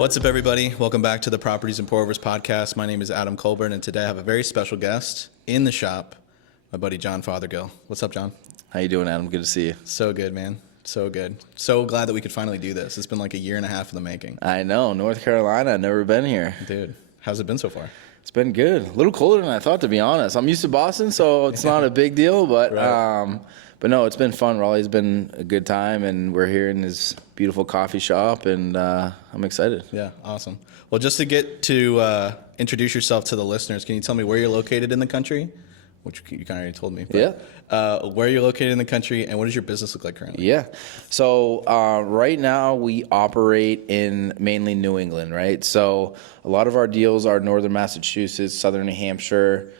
What's up, everybody? Welcome back to the Properties and Pour-Overs podcast. My name is Adam Colburn, and today I have a very special guest in the shop, my buddy Jon Fothergill. What's up, John? How you doing, Adam? Good to see you. So good, man. So good. So glad that we could finally do this. It's been like a year and a half in the making. I know. North Carolina. I've never been here. Dude, how's it been so far? It's been good. A little colder than I thought, to be honest. I'm used to Boston, so it's not a big deal. But Right. but no, it's been fun. Raleigh's been a good time, and we're here in this beautiful coffee shop, and I'm excited. Yeah, awesome. Well, just to get to introduce yourself to the listeners, can you tell me where you're located in the country? Which you kind of already told me. But, Yeah. where you're located in the country, and what does your business look like currently? Yeah. So right now we operate in mainly New England, right? So a lot of our deals are northern Massachusetts, southern New Hampshire.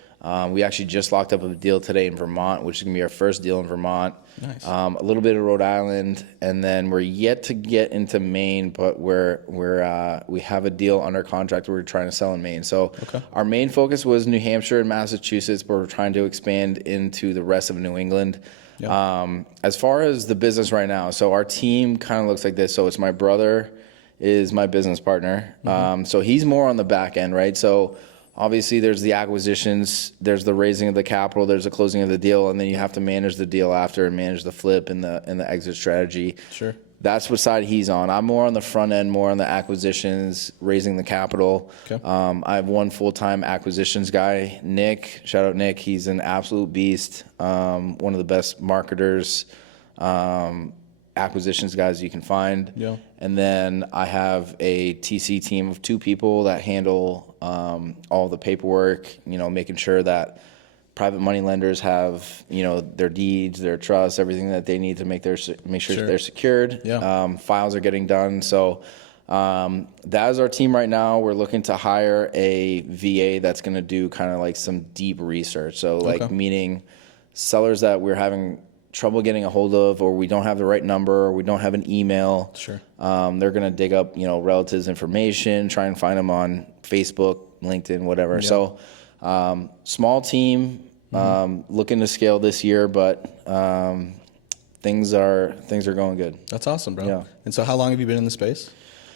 We actually just locked up a deal today in Vermont, which is going to be our first deal in Vermont. Nice. A little bit of Rhode Island, and then we're yet to get into Maine, but we have a deal under contract we're trying to sell in Maine. So our main focus was New Hampshire and Massachusetts, but we're trying to expand into the rest of New England. Yeah. As far as the business right now, so our team kind of looks like this. So it's my brother is my business partner. So he's more on the back end, right? So obviously, there's the acquisitions, there's the raising of the capital, there's the closing of the deal, and then you have to manage the deal after and manage the flip and the exit strategy. Sure. That's what side he's on. I'm more on the front end, more on the acquisitions, raising the capital. Okay. I have one full-time acquisitions guy, Nick. Shout out Nick. He's an absolute beast. One of the best marketers, acquisitions guys you can find. Yeah. And then I have a TC team of 2 people that handle all the paperwork, making sure that private money lenders have, their deeds, their trusts, everything that they need to make sure Sure. they're secured. Yeah. Files are getting done. So that is our team right now. We're looking to hire a VA that's going to do kind of like some deep research. So like meaning sellers that we're having trouble getting a hold of, or we don't have the right number, or we don't have an email. Sure. They're going to dig up, relatives' information, try and find them on Facebook, LinkedIn, whatever. Yeah. So small team, looking to scale this year, but things are going good. That's awesome, bro. Yeah. And so how long have you been in the space?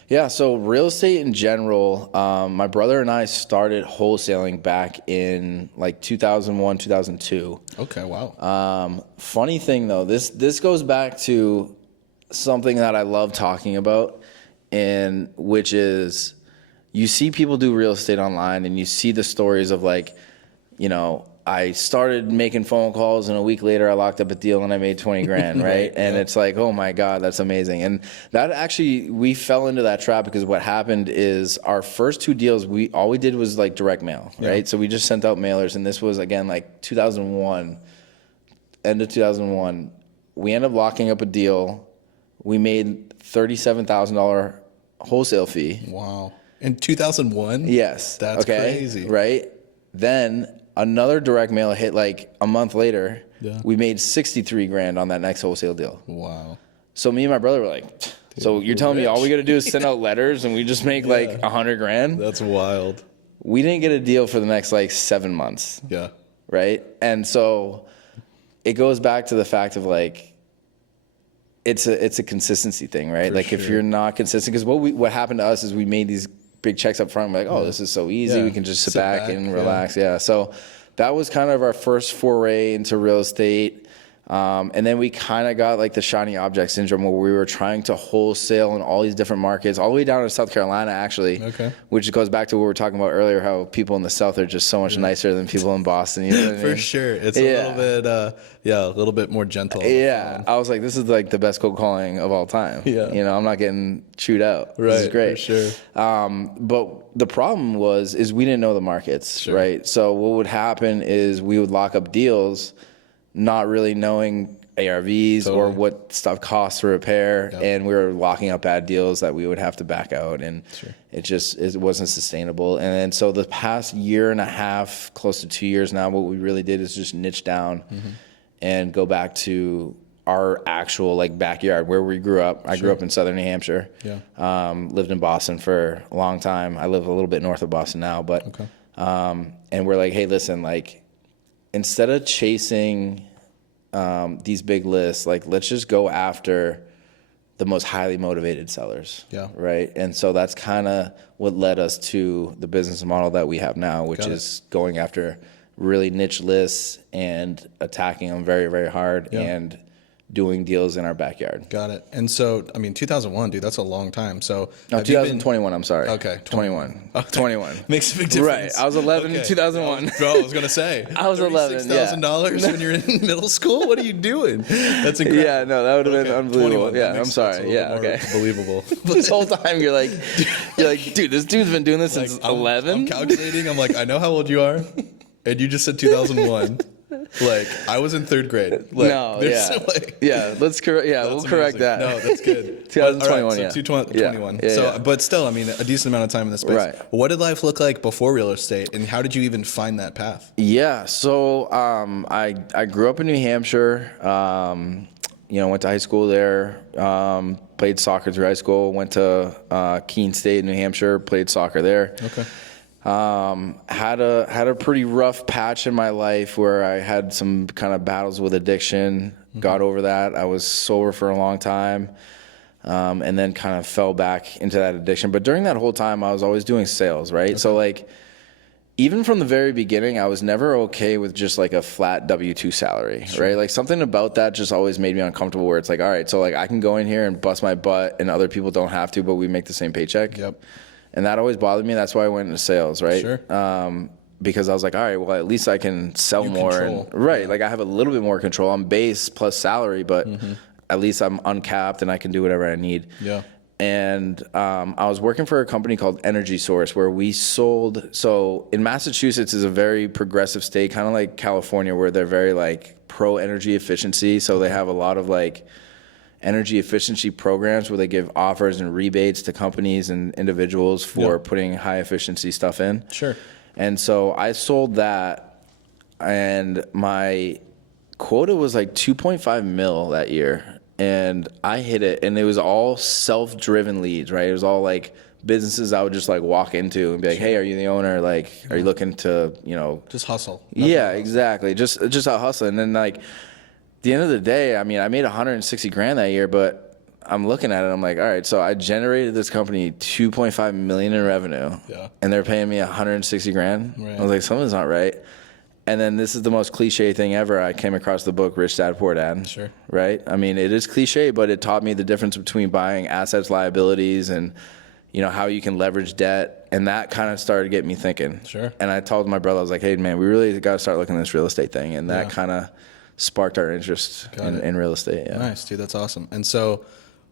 Yeah, so real estate in general, my brother and I started wholesaling back in like 2001, 2002. Okay, wow. Funny thing though, this goes back to something that I love talking about, and which is you see people do real estate online and you see the stories of like, I started making phone calls and a week later I locked up a deal and I made 20 grand, right? And it's like, oh my God, that's amazing. And that actually, we fell into that trap because what happened is our first 2 deals, all we did was like direct mail, right? Yeah. So we just sent out mailers, and this was again like 2001, end of 2001. We ended up locking up a deal. We made $37,000 wholesale fee. Wow. In 2001? Yes. That's crazy. Right? Then another direct mail hit like a month later. Yeah. We made 63 grand on that next wholesale deal. Wow. So me and my brother were like, so you're telling me all we got to do is send out letters and we just make like 100 grand? That's wild. We didn't get a deal for the next like 7 months. Yeah. Right? And so it goes back to the fact of like, it's a consistency thing, right? For like sure. if you're not consistent, because what happened to us is we made these big checks up front. We're like, oh, this is so easy. Yeah. We can just sit Sit back, and yeah. relax. Yeah. So that was kind of our first foray into real estate. And then we kind of got like the shiny object syndrome where we were trying to wholesale in all these different markets, all the way down to South Carolina, actually. Okay. Which goes back to what we were talking about earlier, how people in the South are just so much nicer than people in Boston. You know what I mean? For sure. It's a little bit more gentle. Yeah. I was like, this is like the best cold calling of all time. Yeah. I'm not getting chewed out. Right. This is great. For sure. But the problem is we didn't know the markets, Sure. right? So what would happen is we would lock up deals not really knowing ARVs or what stuff costs to repair, and we were locking up bad deals that we would have to back out, and it wasn't sustainable. And then so the past year and a half, close to 2 years now, what we really did is just niche down and go back to our actual like backyard where we grew up. I grew up in southern New Hampshire. Yeah. Lived in Boston for a long time. I live a little bit north of Boston now, but and we're like, hey, listen, like instead of chasing these big lists, like let's just go after the most highly motivated sellers. Yeah. Right. And so that's kind of what led us to the business model that we have now, which is going after really niche lists and attacking them very, very hard and doing deals in our backyard. Got it. And so, I mean, 2001, dude, that's a long time. So, No, 2021, I'm sorry. Okay. 21. Okay. 21. Makes a big difference. Right. I was 11 in 2001. Bro, I was going to say. I was 11, yeah. $36,000 when you're in middle school? What are you doing? That's incredible. Yeah, no, that would have been unbelievable. 21, Yeah, I'm sorry. Yeah, okay. Believable. This whole time you're like, dude, this dude's been doing this since 11. I'm calculating. I'm like, I know how old you are. And you just said 2001. Like, I was in third grade. Like, No, yeah. Let's correct. Yeah, we'll correct that. No, that's good. 2021, All right, yeah. so 2021. Yeah, so, yeah. but still, I mean, a decent amount of time in this space. Right. What did life look like before real estate, and how did you even find that path? Yeah, so I grew up in New Hampshire. Went to high school there. Played soccer through high school. Went to Keene State, New Hampshire. Played soccer there. Okay. Had a pretty rough patch in my life where I had some kind of battles with addiction. Got over that. I was sober for a long time, and then kind of fell back into that addiction. But during that whole time, I was always doing sales, right? Okay. So like, even from the very beginning, I was never okay with just like a flat W-2 salary, right? Like something about that just always made me uncomfortable where it's like, all right, so like I can go in here and bust my butt and other people don't have to, but we make the same paycheck. Yep. And that always bothered me. That's why I went into sales, right? Sure. Because I was like, all right, well, at least I can sell more. Control. Right. Like I have a little bit more control. I'm base plus salary, but at least I'm uncapped and I can do whatever I need. Yeah. And I was working for a company called Energy Source where we sold. So in Massachusetts is a very progressive state, kind of like California, where they're very like pro energy efficiency. So they have a lot of like energy efficiency programs where they give offers and rebates to companies and individuals for putting high efficiency stuff in. Sure. And so I sold that, and my quota was like 2.5 mil that year, and I hit it, and it was all self-driven leads, right? It was all like businesses I would just like walk into and be like, hey, are you the owner? Like, are you looking to, just hustle? Yeah, exactly. Just out hustling. And then like, the end of the day, I mean, I made 160 grand that year, but I'm looking at it, I'm like, all right, so I generated this company 2.5 million in revenue, and they're paying me 160 grand. Right. I was like, something's not right. And then this is the most cliche thing ever. I came across the book Rich Dad Poor Dad. Sure. Right? I mean, it is cliche, but it taught me the difference between buying assets, liabilities, and how you can leverage debt. And that kind of started getting me thinking. Sure. And I told my brother, I was like, hey, man, we really got to start looking at this real estate thing. And that kind of sparked our interest in real estate. Yeah. Nice, dude. That's awesome. And so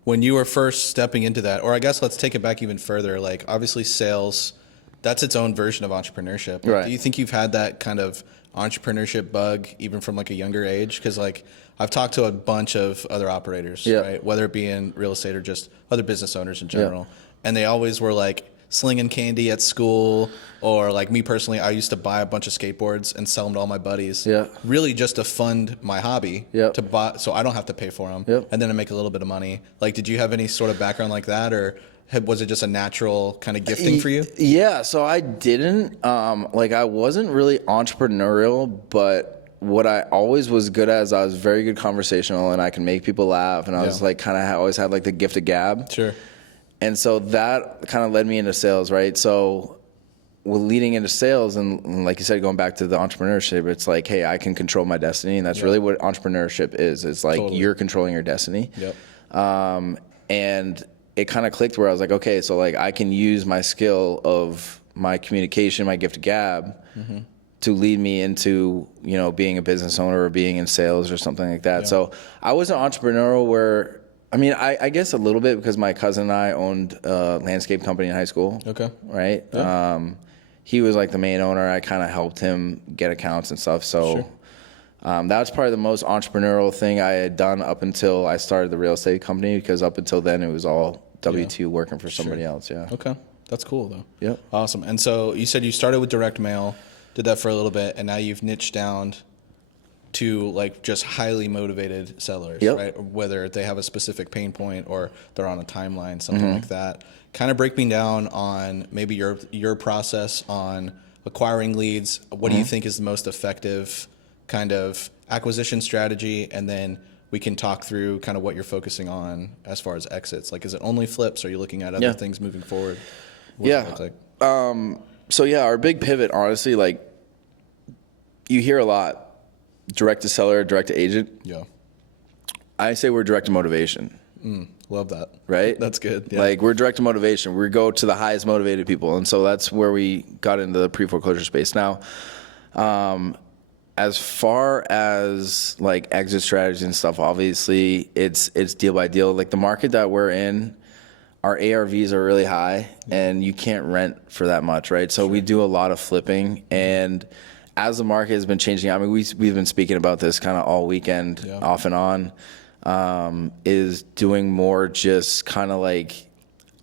when you were first stepping into that, or I guess let's take it back even further, like obviously sales, that's its own version of entrepreneurship. Right. Do you think you've had that kind of entrepreneurship bug even from like a younger age? Because like I've talked to a bunch of other operators, right? Whether it be in real estate or just other business owners in general. And they always were like slinging candy at school, or like me personally, I used to buy a bunch of skateboards and sell them to all my buddies. Really just to fund my hobby, to buy, so I don't have to pay for them, and then I make a little bit of money. Like, did you have any sort of background like that, or was it just a natural kind of gifting for you? Yeah, so I didn't, I wasn't really entrepreneurial, but what I always was good at is I was very good conversational and I can make people laugh, and I was like kind of always had like the gift of gab. Sure. And so that kind of led me into sales, right? So leading into sales, and like you said, going back to the entrepreneurship, it's like, hey, I can control my destiny. And that's really what entrepreneurship is. It's like you're controlling your destiny. And it kind of clicked where I was like, okay, so like I can use my skill of my communication, my gift of gab, to lead me into, being a business owner or being in sales or something like that. So I wasn't entrepreneurial where, I mean, I guess a little bit because my cousin and I owned a landscape company in high school. Okay. Right? Yeah. He was like the main owner. I kind of helped him get accounts and stuff. So that was probably the most entrepreneurial thing I had done up until I started the real estate company, because up until then it was all W-2 working for somebody else. Yeah. Okay. That's cool though. Yep. Awesome. And so you said you started with direct mail, did that for a little bit, and now you've niched down to like just highly motivated sellers, right? Whether they have a specific pain point or they're on a timeline, something like that. Kind of break me down on maybe your process on acquiring leads. What do you think is the most effective kind of acquisition strategy? And then we can talk through kind of what you're focusing on as far as exits. Like, is it only flips? Are you looking at other things moving forward? What does it look like? So yeah, our big pivot, honestly, like you hear a lot, direct to seller, direct to agent. Yeah. I say we're direct to motivation. Love that. Right? That's good. Yeah. Like we're direct to motivation. We go to the highest motivated people. And so that's where we got into the pre-foreclosure space. Now, as far as like exit strategies and stuff, obviously it's deal by deal. Like the market that we're in, our ARVs are really high and you can't rent for that much, right? So we do a lot of flipping, and as the market has been changing, I mean, we've been speaking about this kind of all weekend off and on, is doing more just kind of like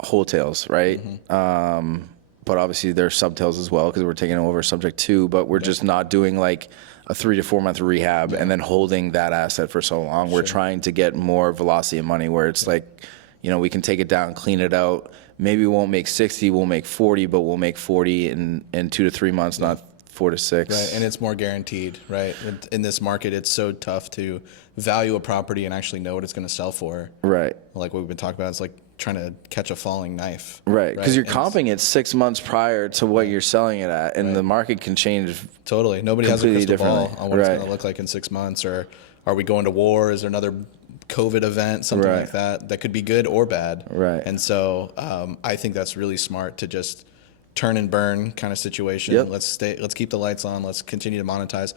wholesales, right? But obviously there's subtails as well because we're taking over subject 2, but we're just not doing like a 3 to 4 month rehab and then holding that asset for so long. We're trying to get more velocity of money where it's like, you know, we can take it down, clean it out. Maybe we won't make 60, we'll make 40, but we'll make 40 in 2 to 3 months, not 4 to 6. Right, and it's more guaranteed, right? In this market, it's so tough to value a property and actually know what it's going to sell for. Right. Like what we've been talking about, it's like trying to catch a falling knife. Right, because you're comping it 6 months prior to what you're selling it at, and the market can change. Totally. Nobody has a crystal ball differently. on what it's going to look like in 6 months, or are we going to war? Is there another COVID event, something like that could be good or bad? Right. And so I think that's really smart to just turn and burn kind of situation. Let's keep the lights on. Let's continue to monetize.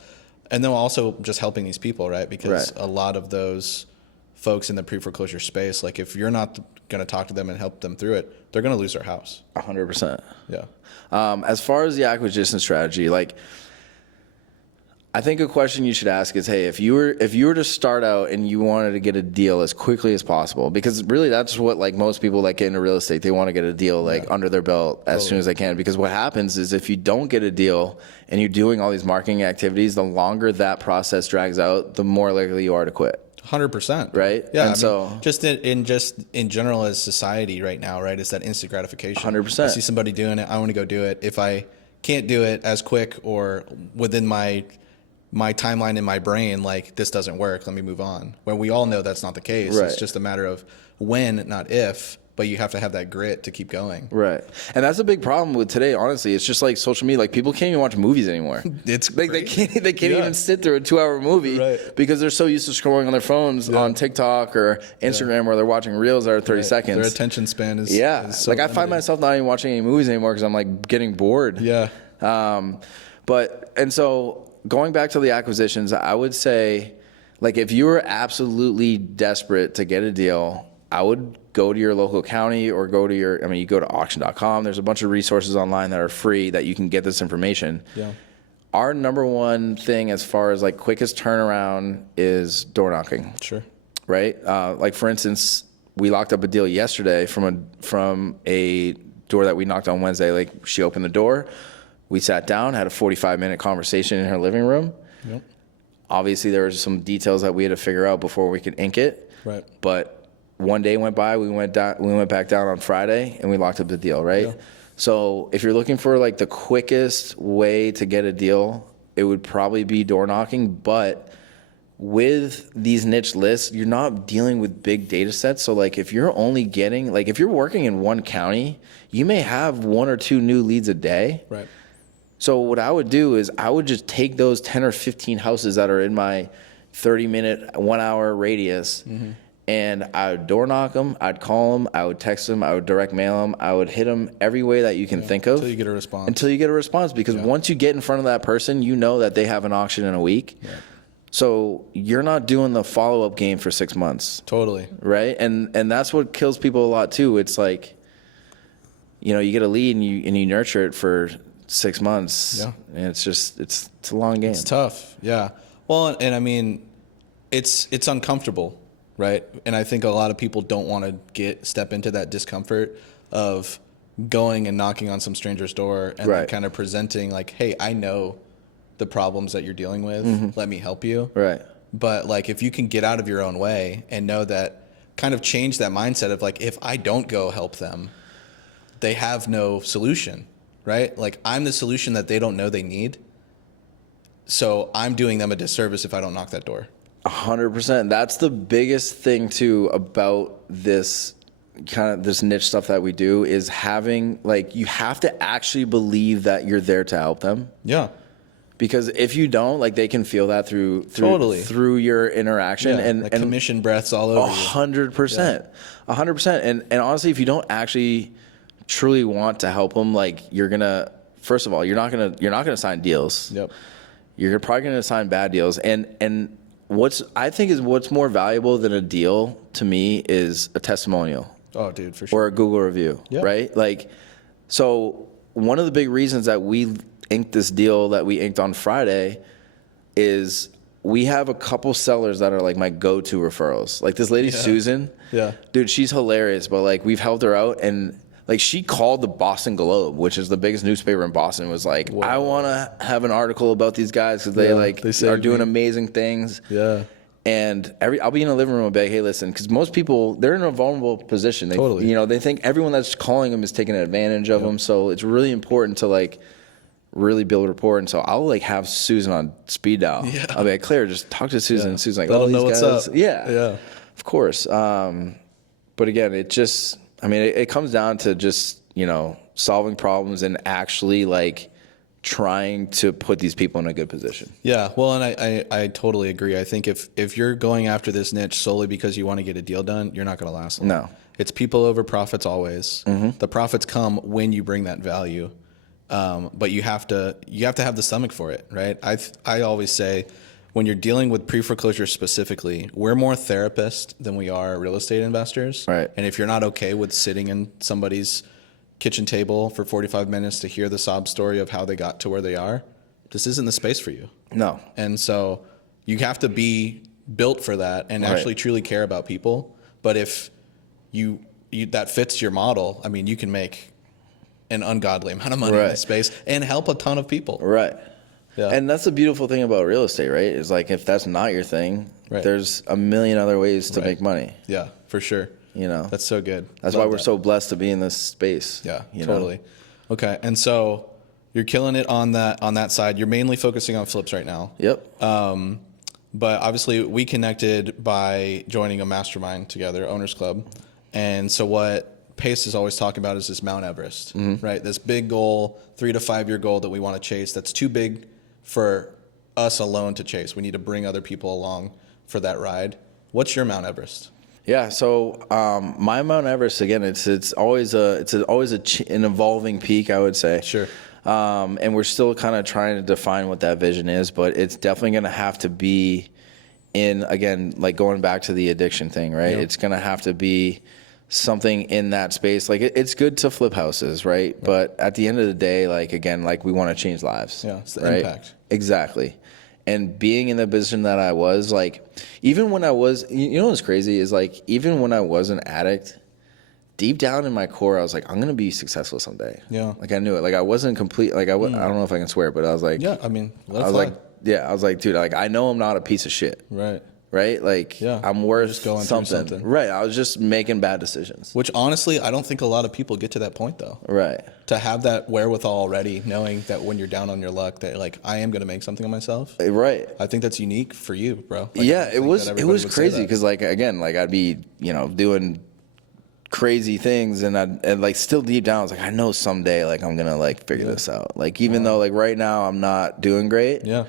And then also just helping these people, right? Because a lot of those folks in the pre-foreclosure space, like if you're not going to talk to them and help them through it, they're going to lose their house. 100%. Yeah. As far as the acquisition strategy, like I think a question you should ask is, hey, if you were to start out and you wanted to get a deal as quickly as possible, because really that's what like most people that get into real estate, they want to get a deal like under their belt as soon as they can. Because what happens is if you don't get a deal and you're doing all these marketing activities, the longer that process drags out, the more likely you are to quit. 100%. Right? Yeah. And so just in general as society right now, right? It's that instant gratification. 100%. I see somebody doing it, I want to go do it. If I can't do it as quick or within my timeline in my brain, like this doesn't work, let me move on. When we all know that's not the case. It's just a matter of when, not if, but you have to have that grit to keep going. Right. And that's a big problem with today, honestly. It's just like social media, like people can't even watch movies anymore. It's like they can't even sit through a 2-hour movie because they're so used to scrolling on their phones on TikTok or Instagram where they're watching reels that are 30 seconds. Their attention span is is so like limited. I find myself not even watching any movies anymore because I'm like getting bored. Yeah. And so going back to the acquisitions, I would say, like, if you were absolutely desperate to get a deal, I would go to your local county or you go to auction.com. There's a bunch of resources online that are free that you can get this information. Yeah. Our number one thing as far as like quickest turnaround is door knocking. Sure. Right? Like for instance, we locked up a deal yesterday from a door that we knocked on Wednesday. Like she opened the door. We sat down, had a 45-minute conversation in her living room. Yep. Obviously, there were some details that we had to figure out before we could ink it. Right. But one day went by, we went back down on Friday, and we locked up the deal, right? Yeah. So if you're looking for like the quickest way to get a deal, it would probably be door knocking. But with these niche lists, you're not dealing with big data sets. So like if you're only getting, like if you're working in one county, you may have 1 or 2 new leads a day. Right. So what I would do is I would just take those 10 or 15 houses that are in my 30-minute, 1-hour radius, and I would door knock them, I'd call them, I would text them, I would direct mail them, I would hit them every way that you can think of. Until you get a response. Because once you get in front of that person, you know that they have an auction in a week. Yeah. So you're not doing the follow-up game for 6 months. Totally. Right? And that's what kills people a lot too. It's like, you know, you get a lead and you nurture it for 6 months. Yeah. And it's a long game. It's tough. Yeah. Well, and I mean, it's uncomfortable, right? And I think a lot of people don't want to step into that discomfort of going and knocking on some stranger's door and then kind of presenting like, hey, I know the problems that you're dealing with. Let me help you. Right. But like, if you can get out of your own way and know that, kind of change that mindset of like, if I don't go help them, they have no solution. Right? Like I'm the solution that they don't know they need. So I'm doing them a disservice if I don't knock that door. 100%. That's the biggest thing too about this niche stuff that we do, is having, like, you have to actually believe that you're there to help them. Yeah. Because if you don't, like, they can feel that through your interaction, and commission breaths all over 100%, 100%. And honestly, if you don't actually truly want to help them, like, first of all, you're not gonna sign deals. Yep. You're probably gonna sign bad deals. And what's more valuable than a deal to me is a testimonial. Oh, dude, for sure. Or a Google review, right? Like, so one of the big reasons that we inked this deal that we inked on Friday is we have a couple sellers that are like my go-to referrals. Like this lady, Susan. Yeah. Dude, she's hilarious, but like we've helped her out, and like she called the Boston Globe, which is the biggest newspaper in Boston, was like, whoa, I want to have an article about these guys because they are doing amazing things. Yeah. And I'll be in the living room and be like, hey, listen, because most people, they're in a vulnerable position. Totally. They think everyone that's calling them is taking advantage of them. So it's really important to like really build rapport. And so I'll like have Susan on speed dial. Yeah. I'll be like, Claire, just talk to Susan. And Susan's like, let them know what's up. Yeah. Yeah. Of course. But again, it comes down to just, solving problems and actually like trying to put these people in a good position. Yeah. Well, and I totally agree. I think if you're going after this niche solely because you want to get a deal done, you're not going to last long. No. It's people over profits always. Mm-hmm. The profits come when you bring that value. But you have to have the stomach for it, right? I always say when you're dealing with pre-foreclosure specifically, we're more therapists than we are real estate investors. Right. And if you're not okay with sitting in somebody's kitchen table for 45 minutes to hear the sob story of how they got to where they are, this isn't the space for you. No. And so you have to be built for that and actually truly care about people. But if you that fits your model, I mean, you can make an ungodly amount of money in this space and help a ton of people. Right. Yeah. And that's the beautiful thing about real estate, right? Is like, if that's not your thing, there's a million other ways to make money. Yeah, for sure. That's so good. That's why we're so blessed to be in this space. Yeah, totally. Okay. And so you're killing it on that side. You're mainly focusing on flips right now. Yep. But obviously we connected by joining a mastermind together, Owners Club. And so what Pace is always talking about is this Mount Everest, right? This big goal, 3 to 5 year goal that we want to chase. That's too big for us alone to chase. We need to bring other people along for that ride. What's your Mount Everest? Yeah. So my Mount Everest, again, it's always an evolving peak, I would say. Sure. And we're still kind of trying to define what that vision is, but it's definitely going to have to be in, again, like going back to the addiction thing, right? Yep. It's going to have to be something in that space. Like it's good to flip houses, right? But at the end of the day, like, again, like we want to change lives. Yeah, it's the impact. Exactly. And being in the position that I was, like, even when I was, what's crazy is, like, even when I was an addict, deep down in my core, I was like, I'm going to be successful someday. Yeah. Like, I knew it. Like, I wasn't complete. Like, I don't know if I can swear, but I was like, yeah, I mean, I was like, dude, like, I know I'm not a piece of shit. Right. Right? Like, I'm worth just going something. Right. I was just making bad decisions. Which, honestly, I don't think a lot of people get to that point, though. Right. To have that wherewithal already, knowing that when you're down on your luck, that, like, I am going to make something of myself. Right. I think that's unique for you, bro. Like, yeah, it was crazy because, like, again, like, I'd be, doing crazy things and like still deep down I was like, I know someday, like, I'm going to, like, figure this out. Like, even though, like, right now I'm not doing great. Yeah.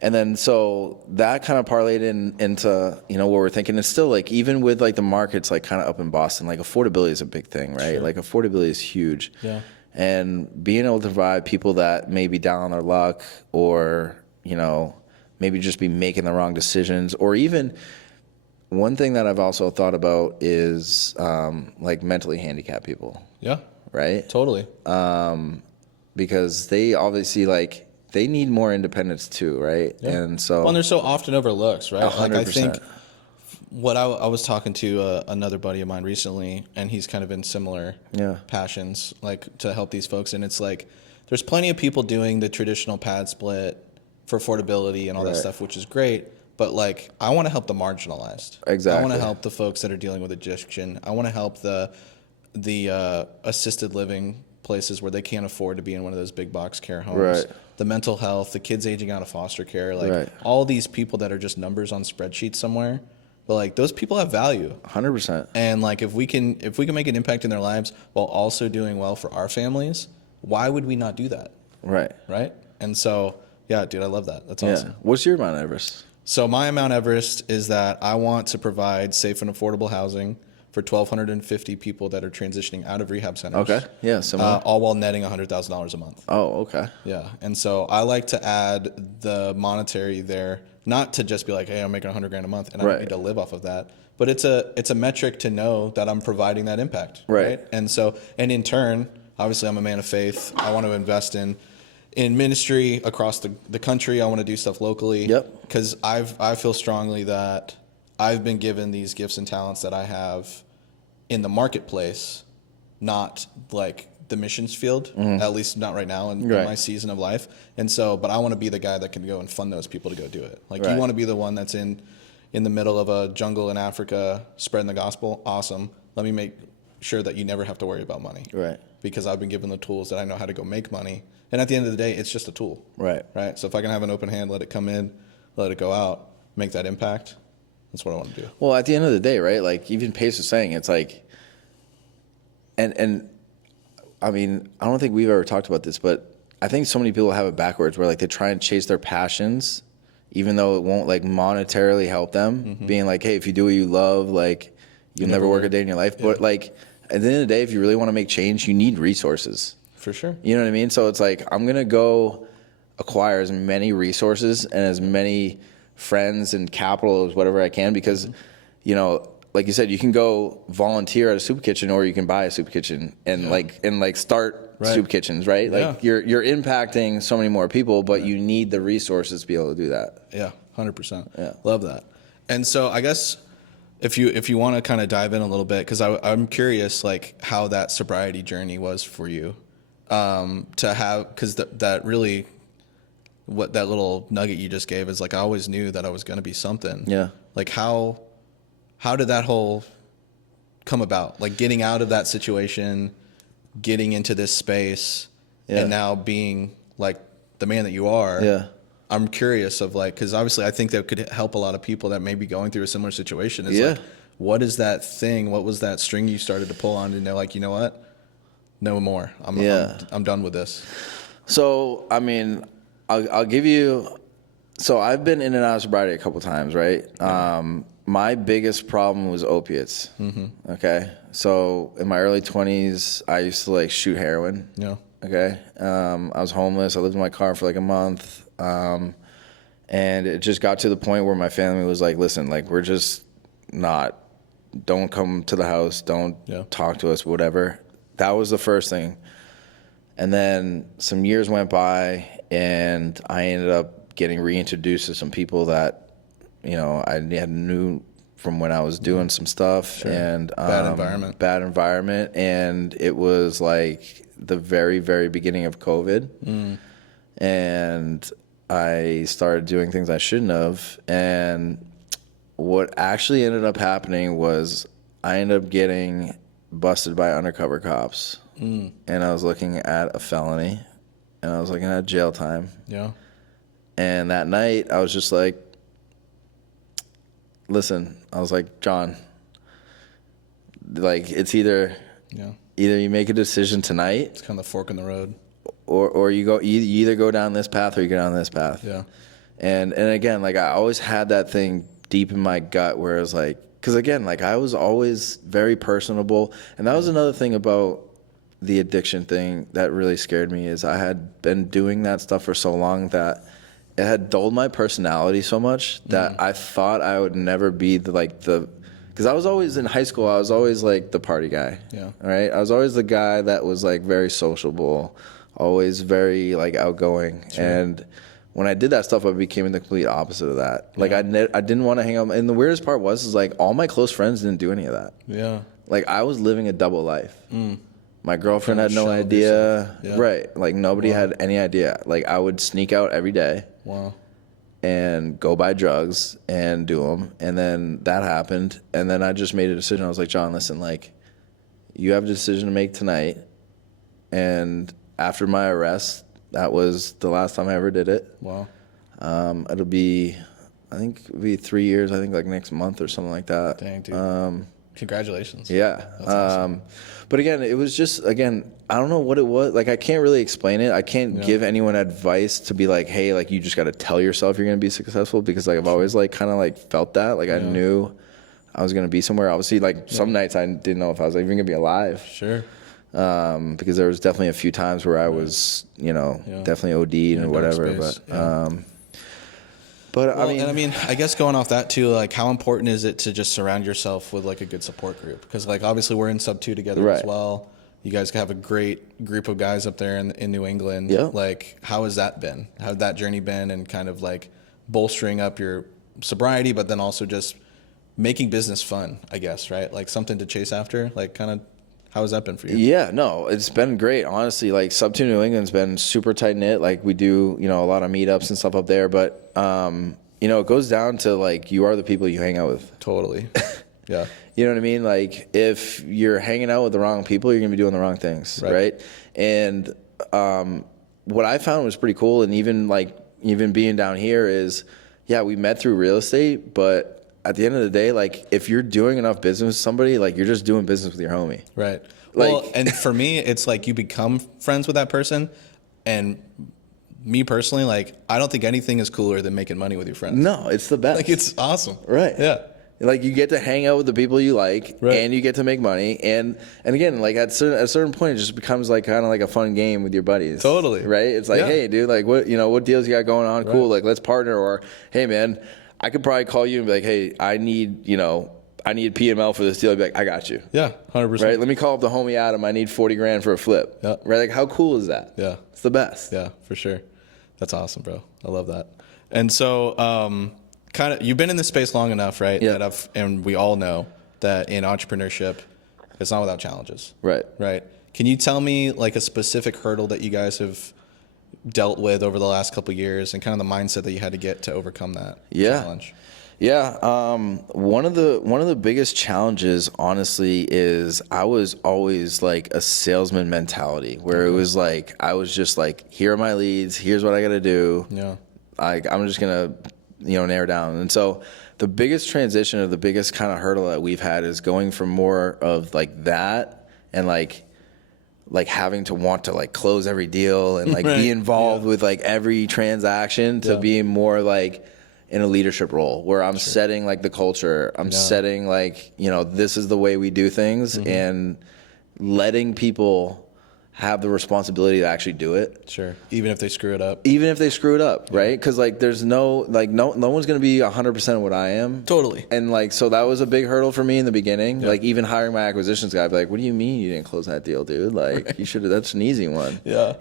And then so that kind of parlayed into, what we're thinking. It's still, like, even with, like, the markets, like, kind of up in Boston, like, affordability is a big thing, right? Sure. Like, affordability is huge. Yeah. And being able to provide people that may be down on their luck or, maybe just be making the wrong decisions, or even one thing that I've also thought about is, like, mentally handicapped people. Yeah. Right? Totally. Because they obviously, like, they need more independence too, right? Yeah. And so, well, and they're so often overlooked, right? 100%. Like, I think what I was talking to another buddy of mine recently, and he's kind of in similar passions, like, to help these folks. And it's like, there's plenty of people doing the traditional pad split for affordability and all that stuff, which is great. But, like, I want to help the marginalized. Exactly. I want to help the folks that are dealing with addiction. I want to help the assisted living places where they can't afford to be in one of those big box care homes. Right. The mental health, the kids aging out of foster care, like Right. all these people that are just numbers on spreadsheets somewhere. But like those people have value. 100%. And like if we can make an impact in their lives while also doing well for our families, why would we not do that? Right. Right? And so, yeah, dude, I love that. That's awesome. Yeah. What's your Mount Everest? So my Mount Everest is that I want to provide safe and affordable housing for 1,250 people that are transitioning out of rehab centers. Okay. Yeah. Similar. All while netting $100,000 a month. Oh, okay. Yeah. And so I like to add the monetary there, not to just be like, hey, I'm making $100,000 a month and I don't need to live off of that. But it's a metric to know that I'm providing that impact. Right. And so, and in turn, obviously I'm a man of faith. I want to invest in ministry across the country. I want to do stuff locally. Yep. Because I feel strongly that I've been given these gifts and talents that I have in the marketplace, not like the missions field, at least not right now in my season of life. And so, but I want to be the guy that can go and fund those people to go do it. Like you want to be the one that's in the middle of a jungle in Africa spreading the gospel. Awesome. Let me make sure that you never have to worry about money. Right. Because I've been given the tools that I know how to go make money. And at the end of the day, it's just a tool. Right. Right. So if I can have an open hand, let it come in, let it go out, make that impact. That's what I want to do. Well, at the end of the day, right? Like even Pace was saying, it's like, and I mean, I don't think we've ever talked about this, but I think so many people have it backwards where like they try and chase their passions, even though it won't like monetarily help them. Being like, hey, if you do what you love, like you'll never work a day in your life. Yeah. But like at the end of the day, if you really want to make change, you need resources. For sure. You know what I mean? So it's like, I'm going to go acquire as many resources and as many friends and capital as whatever I can because, you know, like you said, you can go volunteer at a soup kitchen or you can buy a soup kitchen and start soup kitchens, right? Like you're impacting so many more people, but you need the resources to be able to do that. Yeah, 100%. Yeah. Love that. And so I guess if you want to kind of dive in a little bit, because I'm curious like how that sobriety journey was for you, to have, because that really, what that little nugget you just gave is like, I always knew that I was going to be something. Yeah. Like how did that whole come about? Like getting out of that situation, getting into this space, and now being like the man that you are. Yeah. I'm curious of like, because obviously I think that could help a lot of people that may be going through a similar situation. Is like, what is that thing? What was that string you started to pull on? And they're like, you know what? No more. I'm done with this. So, I mean, I'll give you. So I've been in and out of sobriety a couple times, right? Yeah. My biggest problem was opiates. Okay. So in my early 20s, I used to like shoot heroin. Yeah. Okay. I was homeless. I lived in my car for like a month. And it just got to the point where my family was like, listen, like we're just don't come to the house. Don't talk to us, whatever. That was the first thing. And then some years went by and I ended up getting reintroduced to some people that, you know, I knew from when I was doing some stuff. Sure. And bad environment. And it was like the very, very beginning of COVID. And I started doing things I shouldn't have. And what actually ended up happening was I ended up getting busted by undercover cops. And I was looking at a felony and I was looking at jail time. Yeah. And that night I was just like, listen, I was like, John, like it's either you make a decision tonight. It's kind of the fork in the road. Or you either go down this path or you go down this path. Yeah. And again, like I always had that thing deep in my gut where it was like, because again, like I was always very personable. And that was another thing about the addiction thing that really scared me is I had been doing that stuff for so long that it had dulled my personality so much that I thought I would never be because I was always in high school, I was always like the party guy. Yeah. Right? I was always the guy that was like very sociable, always very like outgoing. Sure. And when I did that stuff, I became the complete opposite of that. Yeah. Like I didn't want to hang out. And the weirdest part was like all my close friends didn't do any of that. Yeah. Like I was living a double life. My girlfriend had no idea. Yeah. Right. Like nobody had any idea. Like I would sneak out every day. Wow. And go buy drugs and do them. And then that happened. And then I just made a decision. I was like, John, listen, like you have a decision to make tonight. And after my arrest, that was the last time I ever did it. Wow. It'll be 3 years, I think, like next month or something like that. Dang, dude. Congratulations. Yeah. That's awesome. But again, it was just, again, I don't know what it was. Like, I can't really explain it. I can't give anyone advice to be like, hey, like, you just got to tell yourself you're going to be successful, because like I've always like kind of like felt that. Like I knew I was going to be somewhere. Obviously, like some nights I didn't know if I was even going to be alive. Sure. Because there was definitely a few times where I was, definitely OD'd and whatever. But Well, I mean, I guess going off that too, like how important is it to just surround yourself with like a good support group? Because like obviously we're in Subto together as well. You guys have a great group of guys up there in New England. Yeah. Like how has that been? How's that journey been, and kind of like bolstering up your sobriety, but then also just making business fun, I guess, right? Like something to chase after, like kind of. How has that been for you? Yeah, no, it's been great. Honestly, like Subto New England's been super tight knit. Like we do, a lot of meetups and stuff up there. But, it goes down to like you are the people you hang out with. Totally. Yeah. You know what I mean? Like if you're hanging out with the wrong people, you're going to be doing the wrong things. Right. And what I found was pretty cool. And even being down here is, we met through real estate, but at the end of the day, like if you're doing enough business with somebody, like you're just doing business with your homie. Right. Well, and for me, it's like you become friends with that person. And me personally, like I don't think anything is cooler than making money with your friends. No, it's the best. Like it's awesome. Right. Yeah. Like you get to hang out with the people you like, and you get to make money. And again, like at a certain point, it just becomes like kind of like a fun game with your buddies. Totally. Right. It's like, hey, dude, like what deals you got going on? Cool. Like let's partner. Or hey, man, I could probably call you and be like, hey, I need PML for this deal. I'd be like, I got you. Yeah, 100%. Right? Let me call up the homie Adam. I need $40,000 for a flip. Yeah. Right? Like, how cool is that? Yeah. It's the best. Yeah, for sure. That's awesome, bro. I love that. And so, kind of, you've been in this space long enough, right? Yeah. And we all know that in entrepreneurship, it's not without challenges. Right. Right. Can you tell me like a specific hurdle that you guys have dealt with over the last couple of years, and kind of the mindset that you had to get to overcome that challenge? Yeah. One of the biggest challenges, honestly, is I was always like a salesman mentality, where it was like I was just like, here are my leads, here's what I got to do. Yeah. I'm just gonna narrow down. And so the biggest transition, or the biggest kind of hurdle that we've had, is going from more of like that and like having to want to like close every deal and like be involved with like every transaction to being more like in a leadership role, where I'm setting like the culture. I'm setting like, this is the way we do things, and letting people have the responsibility to actually do it. Sure. Even if they screw it up. Right? Because like there's no one's going to be 100% of what I am. Totally. And like, so that was a big hurdle for me in the beginning. Like even hiring my acquisitions guy, I'd be like, what do you mean you didn't close that deal, dude? Like you should have, that's an easy one. Yeah.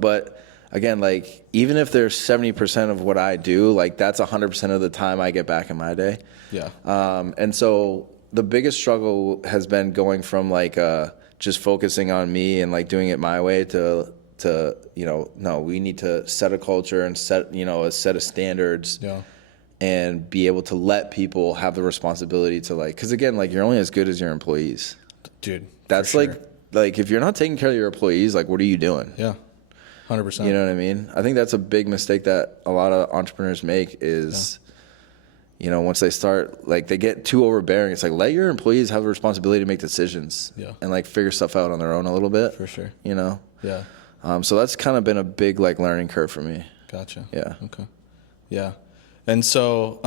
But again, like even if there's 70% of what I do, like that's 100% of the time I get back in my day. Yeah. And so the biggest struggle has been going from like, just focusing on me and like doing it my way to no, we need to set a culture and set a set of standards, and be able to let people have the responsibility to like, because again, like you're only as good as your employees, dude. That's like if you're not taking care of your employees, like what are you doing? Yeah, 100%. You know what I mean? I think that's a big mistake that a lot of entrepreneurs make is. Once they start, like they get too overbearing, it's like, let your employees have a responsibility to make decisions and like figure stuff out on their own a little bit. For sure. Yeah. So that's kind of been a big like learning curve for me. Gotcha. Yeah. Okay. Yeah. And so,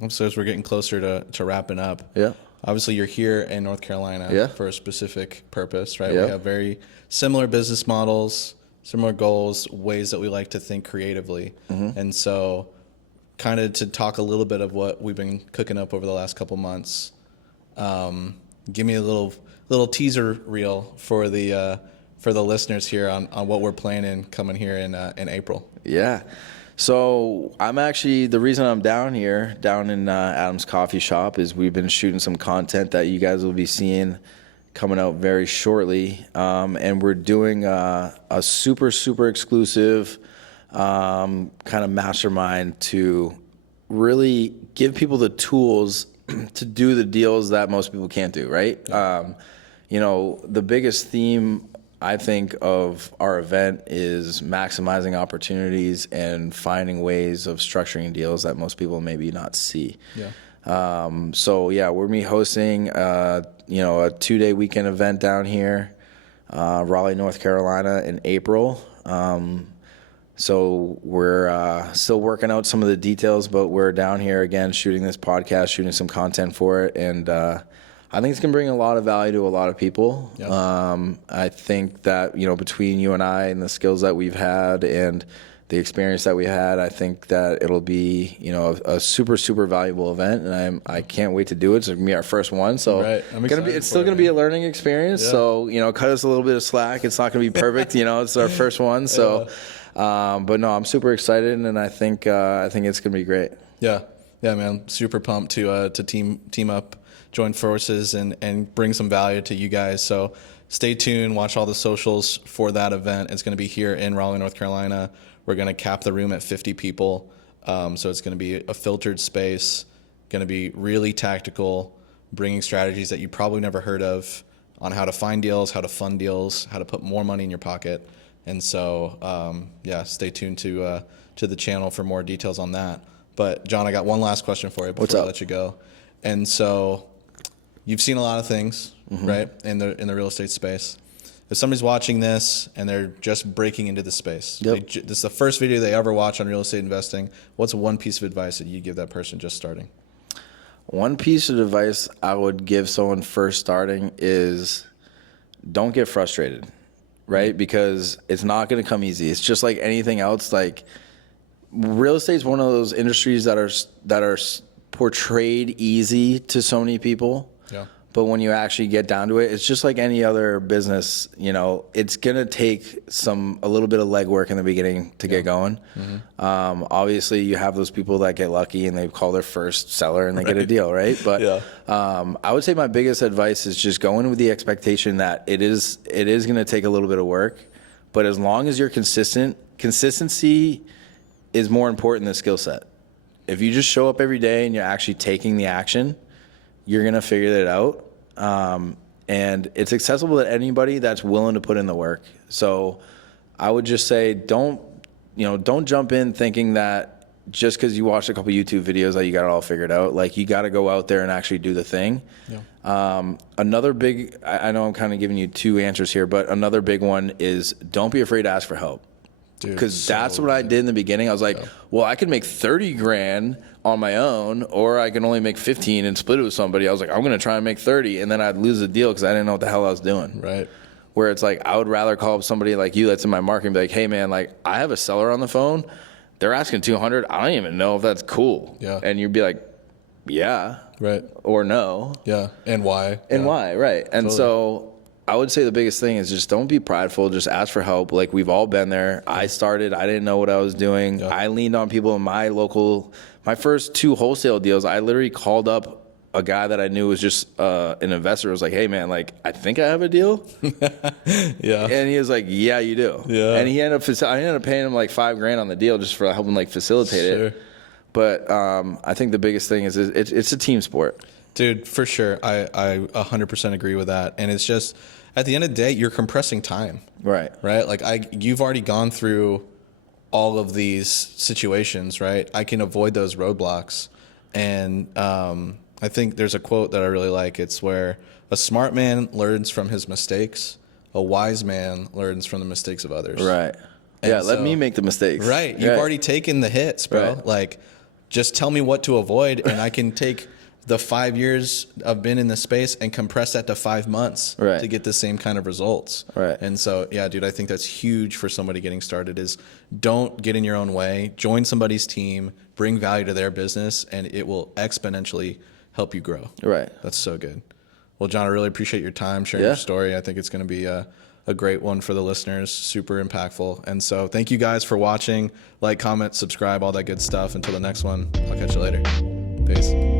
as we're getting closer to wrapping up. Yeah. Obviously you're here in North Carolina for a specific purpose, right? We have very similar business models, similar goals, ways that we like to think creatively. And so, kind of to talk a little bit of what we've been cooking up over the last couple months. Give me a little teaser reel for the listeners here on what we're planning coming here in April. Yeah. So I'm actually, the reason I'm down here, down in Adam's coffee shop, is we've been shooting some content that you guys will be seeing coming out very shortly. And we're doing a super, super exclusive kind of mastermind to really give people the tools to do the deals that most people can't do, right? The biggest theme I think of our event is maximizing opportunities and finding ways of structuring deals that most people maybe not see. So yeah, we're me hosting, a 2-day weekend event down here, Raleigh, North Carolina in April. So we're still working out some of the details, but we're down here again shooting this podcast, shooting some content for it, and I think it's going to bring a lot of value to a lot of people. I think that, between you and I and the skills that we've had and the experience that we had, I think that it'll be, a super, super valuable event, and I can't wait to do it. It's going to be our first one, so it's still going to be a learning experience. So, cut us a little bit of slack. It's not going to be perfect. It's our first one. So, but no, I'm super excited, and I think it's going to be great. Yeah, man, super pumped to team up, join forces, and bring some value to you guys. So stay tuned, watch all the socials for that event. It's going to be here in Raleigh, North Carolina. We're going to cap the room at 50 people. So it's going to be a filtered space, going to be really tactical, bringing strategies that you probably never heard of on how to find deals, how to fund deals, how to put more money in your pocket. And so, stay tuned to the channel for more details on that. But Jon, I got one last question for you before I let you go. And so, you've seen a lot of things, right, in the real estate space. If somebody's watching this and they're just breaking into the space, this is the first video they ever watch on real estate investing, what's one piece of advice that you give that person just starting? One piece of advice I would give someone first starting is don't get frustrated, right? Because it's not going to come easy. It's just like anything else. Like, real estate is one of those industries that are portrayed easy to so many people. But when you actually get down to it, it's just like any other business. It's gonna take a little bit of legwork in the beginning to get going. Obviously, you have those people that get lucky and they call their first seller and they get a deal, right? But I would say my biggest advice is just go in with the expectation that it is gonna take a little bit of work, but as long as you're consistent, consistency is more important than skill set. If you just show up every day and you're actually taking the action, you're going to figure it out. And it's accessible to anybody that's willing to put in the work. So I would just say don't jump in thinking that just because you watched a couple YouTube videos that you got it all figured out. Like, you got to go out there and actually do the thing. Another big, I know I'm kind of giving you two answers here, but another big one is don't be afraid to ask for help. Because that's what I did in the beginning. I was like, well, I could make 30 grand on my own, or I can only make 15 and split it with somebody. I was like, I'm going to try and make 30, and then I'd lose the deal because I didn't know what the hell I was doing. Right. Where it's like, I would rather call up somebody like you that's in my market and be like, hey, man, like, I have a seller on the phone. They're asking 200. I don't even know if that's cool. And you'd be like, yeah. Right. Or no. And why. And why, right. And so I would say the biggest thing is just don't be prideful. Just ask for help. Like, we've all been there. I started. I didn't know what I was doing. I leaned on people in my first 2 wholesale deals. I literally called up a guy that I knew was just an investor. I was like, hey, man, like, I think I have a deal. And he was like, yeah, you do. And I ended up paying him like $5,000 on the deal just for helping like facilitate it. But I think the biggest thing is it's a team sport. Dude, for sure. I 100% agree with that. And it's just, at the end of the day, you're compressing time. Right. Like, you've already gone through all of these situations, right? I can avoid those roadblocks. And I think there's a quote that I really like. It's where a smart man learns from his mistakes. A wise man learns from the mistakes of others. Right. And let me make the mistakes. Right. You've already taken the hits, bro. Like, just tell me what to avoid, and I can take the 5 years I've been in this space and compress that to 5 months to get the same kind of results. And so, yeah, dude, I think that's huge for somebody getting started is don't get in your own way. Join somebody's team, bring value to their business, and it will exponentially help you grow. That's so good. Well, Jon, I really appreciate your time, sharing your story. I think it's going to be a great one for the listeners, super impactful. And so thank you guys for watching. Like, comment, subscribe, all that good stuff. Until the next one, I'll catch you later. Peace.